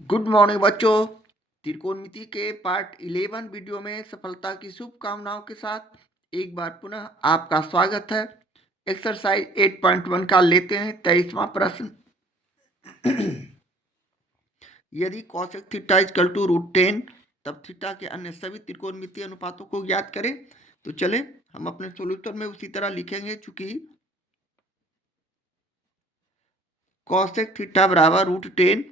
Good morning बच्चों। त्रिकोणमिति के part 11 video में सफलता की शुभकामनाओं के साथ एक बार पुनः आपका स्वागत है। एक्सरसाइज 8.1 का लेते हैं 23वां प्रश्न। यदि cosec थीटा इक्वल टू √10 तब थीटा के अन्य सभी त्रिकोणमितीय अनुपातों को ज्ञात करें। तो चले हम अपने सोल्यूशन में उसी तरह लिखेंगे, चूंकि cosec थीटा बराबर √10,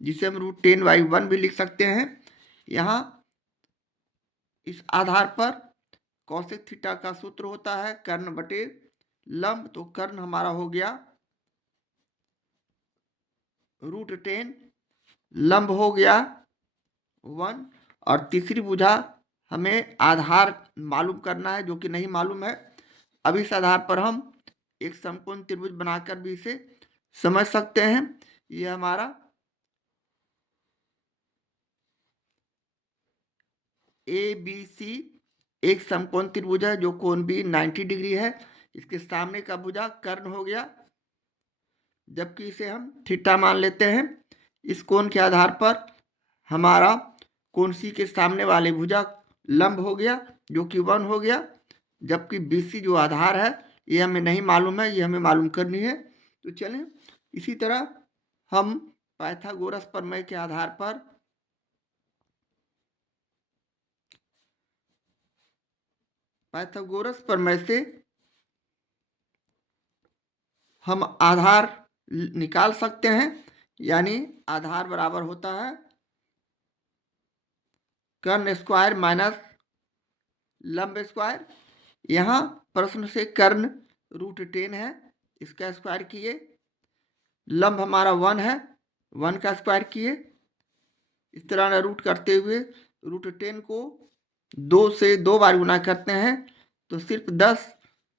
जिसे हम √10/1 भी लिख सकते हैं। यहाँ इस आधार पर कौशिक थीटा का सूत्र होता है कर्ण बटे लंब। तो कर्ण हमारा हो गया √10, लंब हो गया 1, और तीसरी भुजा हमें आधार मालूम करना है जो कि नहीं मालूम है। अब इस आधार पर हम एक समकोण त्रिभुज बनाकर भी इसे समझ सकते हैं। यह हमारा ABC एक समकोण त्रिभुज है जो कोण भी 90 डिग्री है। इसके सामने का भुजा कर्ण हो गया, जबकि इसे हम थीटा मान लेते हैं। इस कोण के आधार पर हमारा कोण सी के सामने वाले भुजा लंब हो गया जो कि 1 हो गया, जबकि BC जो आधार है ये हमें नहीं मालूम है, ये हमें मालूम करनी है। तो चलें इसी तरह हम पाइथागोरस प्रमेय के आधार पर पाइथागोरस प्रमेय से हम आधार निकाल सकते हैं। यानी आधार बराबर होता है कर्ण स्क्वायर माइनस लंब स्क्वायर। यहाँ प्रश्न से कर्ण √10 है, इसका स्क्वायर किए। लंब हमारा 1 है, 1 का स्क्वायर किए। इस तरह रूट करते हुए √10 को 2 से 2 बार गुना करते हैं तो सिर्फ 10,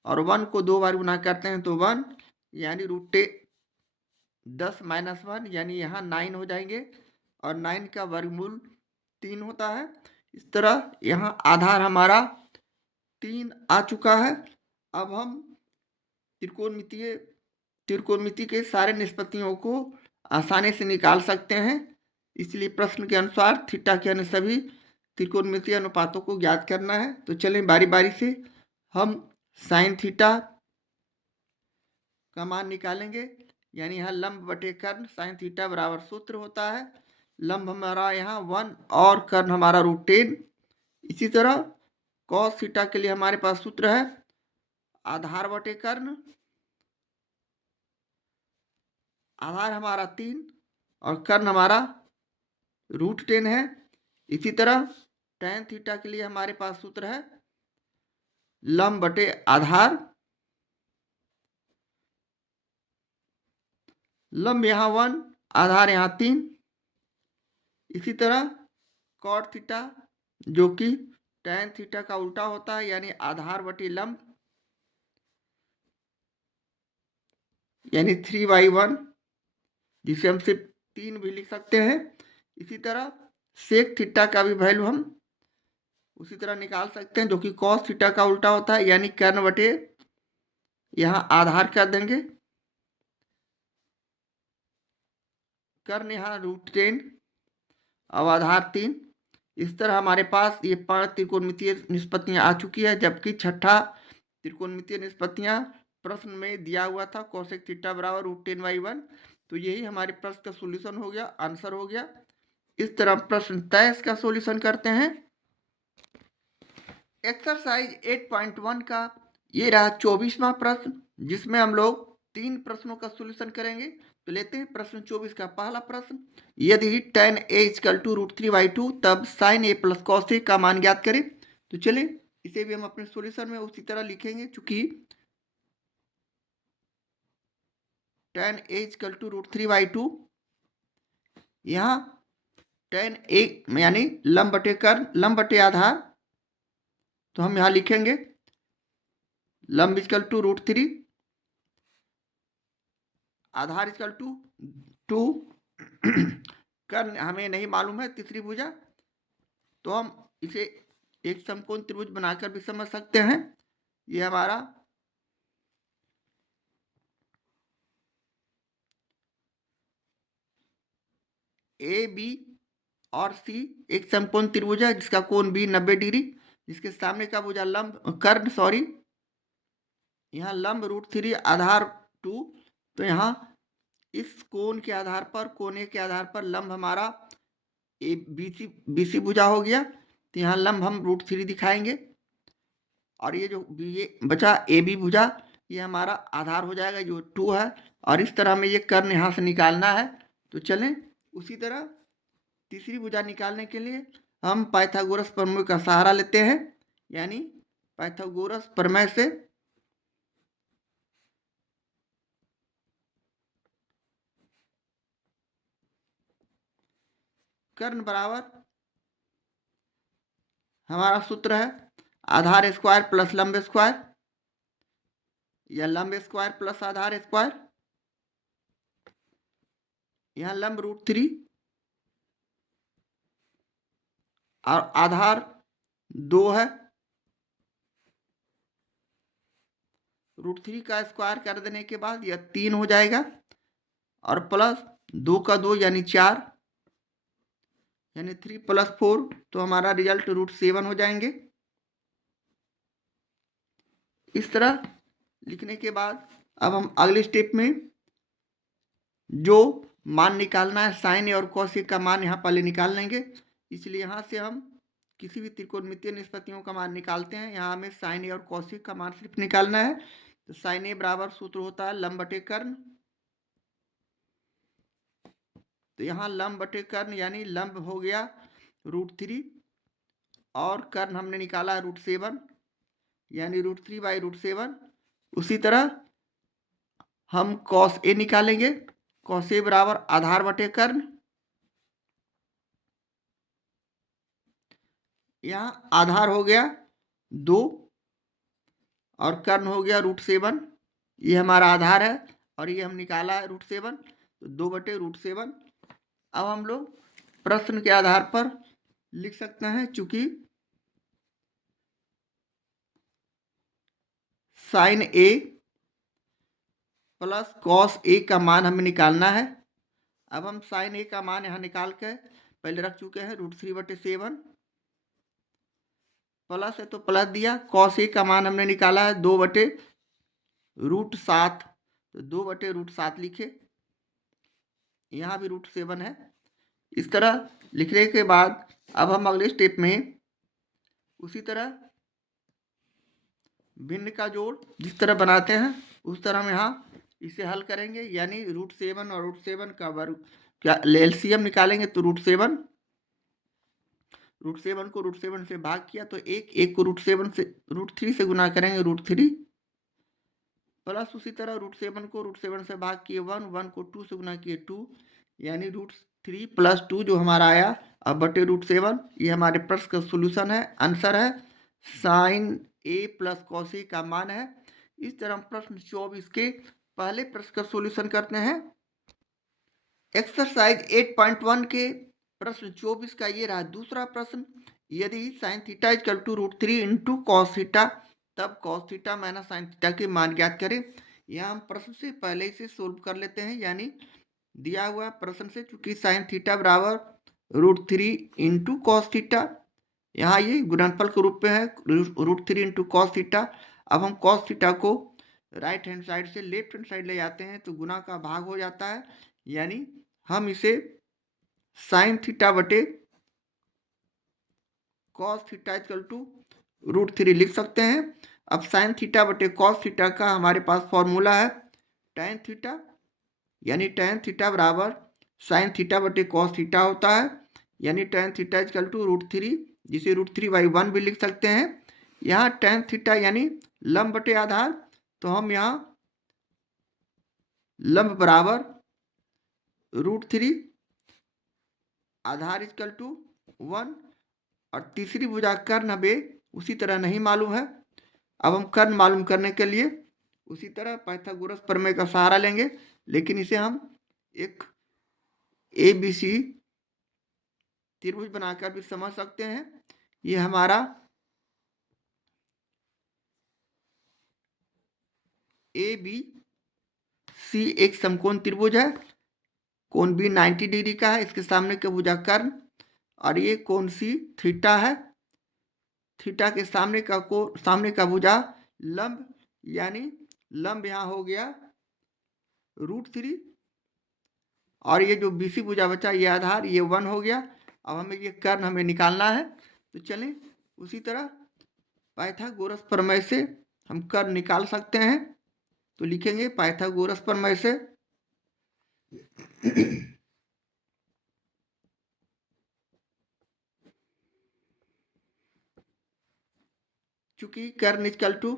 और 1 को 2 बार गुना करते हैं तो 1, यानी √10 - 1, यानी यहाँ 9 हो जाएंगे, और 9 का वर्गमूल 3 होता है। इस तरह यहाँ आधार हमारा 3 आ चुका है। अब हम त्रिकोणमिति के सारे निष्पत्तियों को आसानी से निकाल सकते हैं। इसलिए प्रश्न के अनुसार थीटा के अन्य सभी त्रिकोणमितीय अनुपातों को ज्ञात करना है। तो चलें बारी बारी से हम साइन थीटा का मान निकालेंगे। यानी यहाँ लंब बटे कर्ण साइन थीटा बराबर सूत्र होता है लंब हमारा यहाँ 1 और कर्ण हमारा √10। इसी तरह कॉस थीटा के लिए हमारे पास सूत्र है आधार बटे कर्ण। आधार हमारा 3 और कर्ण हमारा √10 है। इसी तरह tan थीटा के लिए हमारे पास सूत्र है लंब बटे आधार। लंब यहाँ 1, आधार यहाँ 3। इसी तरह cot थीटा जो कि tan थीटा का उल्टा होता है, यानी आधार बटे लंब, यानी 3/1, जिसे हम सिर्फ 3 भी लिख सकते हैं। इसी तरह sec थीटा का भी वैल्यू हम उसी तरह निकाल सकते हैं जो कि cos थीटा का उल्टा होता है, यानी कर्ण बटे यहाँ आधार कर देंगे, कर्ण यहाँ √10 और आधार 3। इस तरह हमारे पास ये 5 त्रिकोणमितीय निष्पत्तियां आ चुकी है, जबकि छठा त्रिकोणमितीय निष्पत्तियां प्रश्न में दिया हुआ था cosec थीटा बराबर √10/1। तो यही हमारे प्रश्न का सोल्यूशन हो गया, आंसर हो गया। इस तरह प्रश्न 23 का सोल्यूशन करते हैं। एक्सरसाइज 8.1 का ये रहा 24वां प्रश्न, जिसमें हम लोग 3 प्रश्नों का सोल्यूशन करेंगे। तो लेते हैं प्रश्न 24 का पहला प्रश्न। यदि tan a = √3/2 तब sin a + cos a का मान ज्ञात करें। तो चलिए इसे भी हम अपने सोल्यूशन में उसी तरह लिखेंगे, चूंकि tan a = √3/2, यहाँ tan a यानी लंब बटे कर्ण, लंब बटे आधार। तो हम यहाँ लिखेंगे लंब = √3, आधार = 2, कर्ण हमें नहीं मालूम है तीसरी भुजा। तो हम इसे एक समकोण त्रिभुज बनाकर भी समझ सकते हैं। ये हमारा ए बी और सी एक समकोण त्रिभुज है जिसका कोण बी 90 डिग्री, जिसके सामने का भुजा लंब कर्ण सॉरी यहाँ लंब √3 आधार 2। तो यहाँ इस कोण के आधार पर, कोने के आधार पर लंब हमारा ए बीसी भुजा हो गया। तो यहाँ लंब हम √3 दिखाएंगे और ये जो ये बचा ए बी भुजा ये हमारा आधार हो जाएगा जो 2 है, और इस तरह हमें ये कर्ण यहाँ से निकालना है। तो चलें उसी तरह तीसरी भुजा निकालने के लिए हम पाइथागोरस प्रमेय का सहारा लेते हैं, यानी पाइथागोरस प्रमेय से कर्ण बराबर हमारा सूत्र है आधार स्क्वायर प्लस लंब स्क्वायर, या लंब स्क्वायर प्लस आधार स्क्वायर। यहाँ लंब √3 और आधार 2 है, √3 का स्क्वायर कर देने के बाद यह 3 हो जाएगा और प्लस 2 का 2 यानी 4, यानी 3 + 4, तो हमारा रिजल्ट √7 हो जाएंगे। इस तरह लिखने के बाद अब हम अगले स्टेप में जो मान निकालना है साइन ए और कॉस ए का मान यहाँ पहले निकाल लेंगे। इसलिए यहाँ से हम किसी भी त्रिकोणमितीय निष्पत्तियों का मान निकालते हैं। यहाँ हमें साइन ए और कॉस ए का मान सिर्फ निकालना है। तो साइन ए बराबर सूत्र होता है लंब बटे कर्ण। तो यहाँ लंब बटे कर्ण यानी लंब हो गया √3 और कर्ण हमने निकाला है √7, यानी √3/√7। उसी तरह हम कॉस ए निकालेंगे, कॉस ए बराबर आधार बटे कर्ण। यहाँ आधार हो गया 2 और कर्ण हो गया √7, ये हमारा आधार है और ये हम निकाला है √7, तो 2/√7। अब हम लोग प्रश्न के आधार पर लिख सकते हैं, चूंकि sign A plus cos A का मान हमें निकालना है। अब हम साइन ए का मान यहाँ निकाल के पहले रख चुके हैं √3/7, प्लस है तो प्लस दिया। कॉस ए का मान हमने निकाला है 2/√7, तो 2/√7 लिखे, यहाँ भी √7 है। इस तरह लिखने के बाद अब हम अगले स्टेप में उसी तरह भिन्न का जोड़ जिस तरह बनाते हैं उस तरह हम यहाँ इसे हल करेंगे, यानी √7 और √7 का वर्ग क्या एलसीएम निकालेंगे। तो √7 को √7 से भाग किया तो एक को √3 से गुना करेंगे √3, प्लस उसी तरह √7 को √7 से भाग किए 1 को 2 से गुना किए 2, यानी √3 + 2 जो हमारा आया अब बटे √7। ये हमारे प्रश्न का सोल्यूशन है, आंसर है sign A plus cos A का मान है। इस तरह हम प्रश्न 24 के पहले प्रश्न का सोल्यूशन करते हैं। एक्सरसाइज 8.1 के प्रश्न 24 का ये रहा दूसरा प्रश्न। यदि साइन थीटा = √3 × कॉस थीटा, तब cos theta minus sine theta के मान ज्ञात करें। यहाँ हम प्रश्न से पहले ही से सोल्व कर लेते हैं, यानी दिया हुआ प्रश्न से चूंकि साइन थीटा बराबर √3 × कॉस थीटा, यहाँ ये गुणनफल के रूप में है √3 × कॉस थीटा। अब हम कॉस थीटा को राइट हैंड साइड से लेफ्ट हैंड साइड ले जाते हैं तो गुना का भाग हो जाता है, यानी हम इसे साइन थीटा बटे कॉस थीटा = √3 लिख सकते हैं। अब साइन थीटा बटे कॉस थीटा का हमारे पास फॉर्मूला है tan थीटा, यानी tan थीटा बराबर साइन थीटा बटे कॉस थीटा होता है, यानी tan थीटा = √3, जिसे √3/1 भी लिख सकते हैं। यहाँ tan थीटा यानी लंब बटे आधार, तो हम यहाँ लंब बराबर √3 आधार = 1, और तीसरी भुजा कर्ण हमें उसी तरह नहीं मालूम है। अब हम कर्ण मालूम करने के लिए उसी तरह पाइथागोरस प्रमेय का सहारा लेंगे, लेकिन इसे हम एक ABC त्रिभुज बनाकर भी समझ सकते हैं। ये हमारा ABC एक समकोण त्रिभुज है कोण बी 90 डिग्री का है, इसके सामने का भुजा कर्ण, और ये कोण सी थीटा है, थीटा के सामने का भुजा लंब, यानी लंब यहाँ हो गया √3, और ये जो बीसी भुजा बचा ये आधार, ये 1 हो गया। अब हमें ये कर्ण हमें निकालना है, तो चलें उसी तरह पाइथागोरस प्रमेय से हम कर्ण निकाल सकते हैं। तो लिखेंगे पाइथागोरस प्रमेय से चूंकि कर्ण इक्वल टू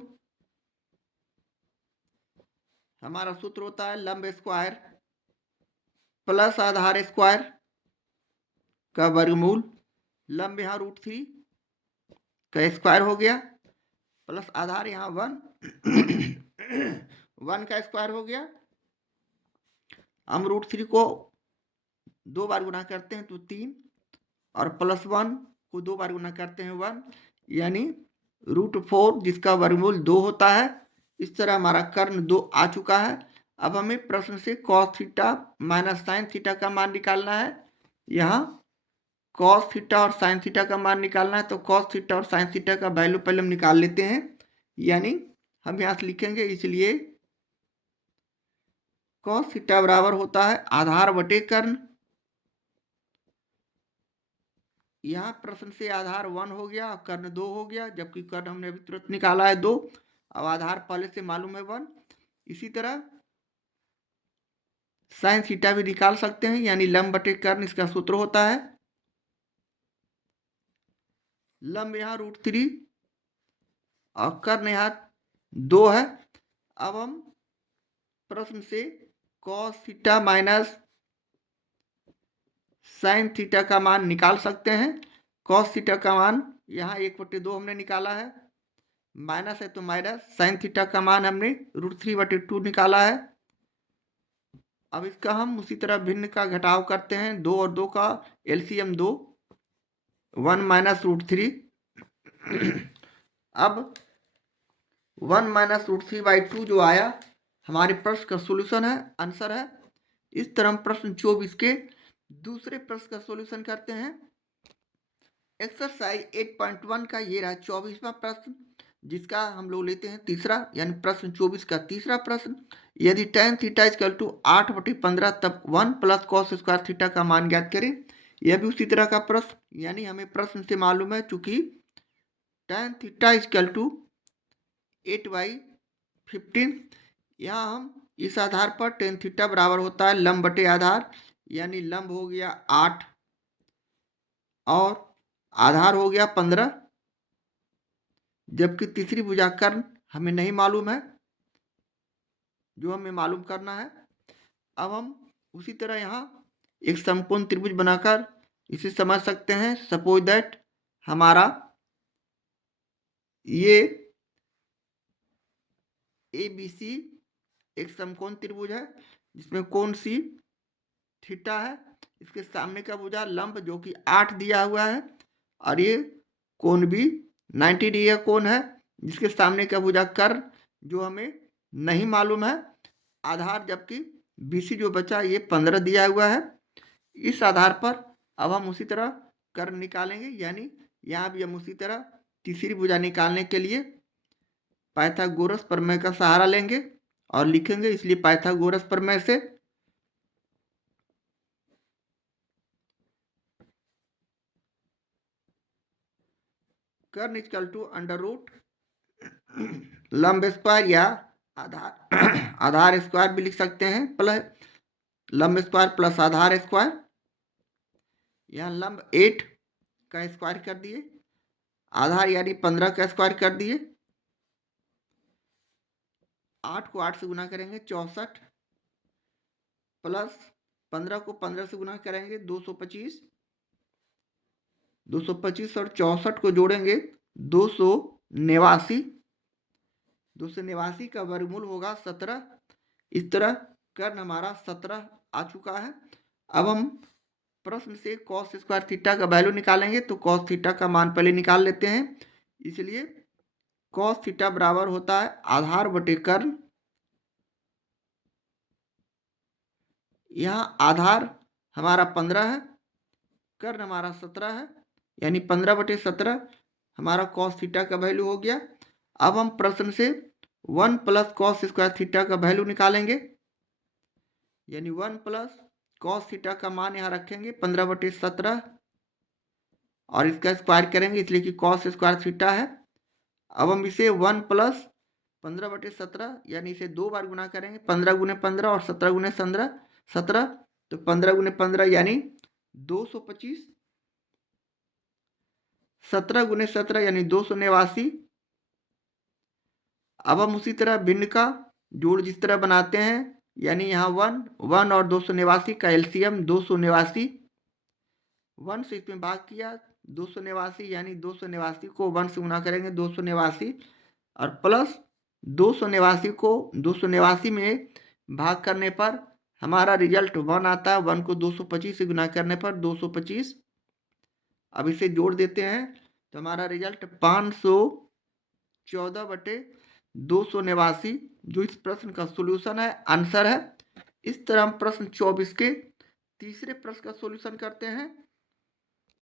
हमारा सूत्र होता है लंब स्क्वायर प्लस आधार स्क्वायर का वर्गमूल, लंब यहाँ √3 का स्क्वायर हो गया, प्लस आधार यहाँ 1 का स्क्वायर हो गया। हम √3 को 2 बार गुना करते हैं तो 3, और +1 को 2 बार गुना करते हैं 1, यानी √4 जिसका वर्गमूल 2 होता है। इस तरह हमारा कर्ण 2 आ चुका है। अब हमें प्रश्न से cos theta minus sine theta का मान निकालना है। यहाँ cos थीटा और साइन थीटा का मान निकालना है, तो cos थीटा और साइन थीटा का वैल्यू पहले हम निकाल लेते हैं, यानी हम यहाँ से लिखेंगे, इसलिए cos थीटा बराबर होता है आधार बटे कर्ण। यहाँ प्रश्न से आधार 1 हो गया, कर्ण 2 हो गया, जबकि कर्ण हमने अभी तुरंत निकाला है 2। अब आधार पहले से मालूम है 1। इसी तरह साइन थीटा भी निकाल सकते हैं, यानी लंब बटे कर्ण इसका सूत्र होता है। लंब यहाँ √3 और कर्ण यहाँ 2 है। अब हम प्रश्न से cos theta minus sine theta का मान निकाल सकते हैं। cos थीटा का मान यहाँ 1/2 हमने निकाला है, माइनस है तो माइनस, साइन थीटा का मान हमने √3/2 निकाला है। अब इसका हम उसी तरह भिन्न का घटाव करते हैं, 2 और 2 का एलसीएम 2, 1 माइनस √3। अब 1 माइनस √3/2 जो आया हमारे प्रश्न का सॉल्यूशन है, आंसर है। इस तरह हम प्रश्न 24 के दूसरे प्रश्न का सॉल्यूशन करते हैं। एक्सरसाइज 8.1 का ये रहा 24वां प्रश्न, जिसका हम लोग लेते हैं तीसरा, यानी प्रश्न 24 का तीसरा प्रश्न। यदि tan थीटा इक्वल टू 8/15 तब 1 प्लस cos स्क्वायर थीटा का मान ज्ञात करें। यह भी उसी तरह का प्रश्न, यानी हमें प्रश्न से मालूम है चूंकि tan थीटा इक्वल टू 8/15, यहाँ हम इस आधार पर tan थीटा बराबर होता है लंब बटे आधार, यानी लंब हो गया 8 और आधार हो गया 15, जबकि तीसरी भुजा कर्ण हमें नहीं मालूम है, जो हमें मालूम करना है। अब हम उसी तरह यहाँ एक समकोण त्रिभुज बनाकर इसे समझ सकते हैं। सपोज दैट हमारा ये ABC एक समकोण त्रिभुज है जिसमें कोण सी थीटा है, इसके सामने का भुजा लंब जो कि 8 दिया हुआ है, और ये कोण भी 90 डिग्री का कोण है जिसके सामने का भुजा कर्ण जो हमें नहीं मालूम है, आधार जबकि BC जो बचा ये 15 दिया हुआ है। इस आधार पर अब हम उसी तरह कर्ण निकालेंगे, यानी यहाँ भी हम उसी तरह तीसरी भुजा निकालने के लिए पाइथागोरस प्रमेय का सहारा लेंगे और लिखेंगे, इसलिए पाइथागोरस प्रमेय से कर्ण इक्वल टू √ लंब स्क्वायर या आधार स्क्वायर भी लिख सकते हैं, प्लस लंब स्क्वायर प्लस आधार स्क्वायर। यहाँ लंब 8 का स्क्वायर कर दिए, आधार यानी 15 का स्क्वायर कर दिए। 8 को 8 से गुना करेंगे 64, प्लस 15 को 15 से गुना करेंगे 225, 225 और 64 को जोड़ेंगे 289, 289 का वर्गमूल होगा 17। इस तरह कर्ण हमारा 17 आ चुका है। अब हम प्रश्न से cos स्क्वायर थीटा का वैल्यू निकालेंगे, तो cos थीटा का मान पहले निकाल लेते हैं, इसलिए cos थीटा बराबर होता है आधार बटे कर्ण, यहाँ आधार हमारा 15 है, कर्ण हमारा 17 है, यानी 15/17 हमारा कॉस थीटा का वैल्यू हो गया। अब हम प्रश्न से 1 + कॉस स्क्वायर थीटा का वैल्यू निकालेंगे, यानी 1 + कॉस थीटा का मान यहाँ रखेंगे 15/17 और इसका स्क्वायर करेंगे, इसलिए कि कॉस स्क्वायर थीटा है। अब हम इसे 1 + 15/17 यानी इसे 2 बार गुना करेंगे, 15 × 15 और 17 × 17, तो 15 × 15 यानी 225, 17 × 17 यानी 289। अब हम उसी तरह भिन्न का जोड़ जिस तरह बनाते हैं, यानी यहाँ 1 और 289 का एलसीएम 289, 1 से इसमें भाग किया 289, यानी 289 को 1 से गुना करेंगे 289 और प्लस 289 को 289 में भाग करने पर हमारा रिजल्ट 1 आता है। 1 को 225 से गुना करने पर 225। अब इसे जोड़ देते हैं तो हमारा रिजल्ट 514/289, जो इस प्रश्न का सॉल्यूशन है, आंसर है। इस तरह हम प्रश्न 24 के तीसरे प्रश्न का सॉल्यूशन करते हैं।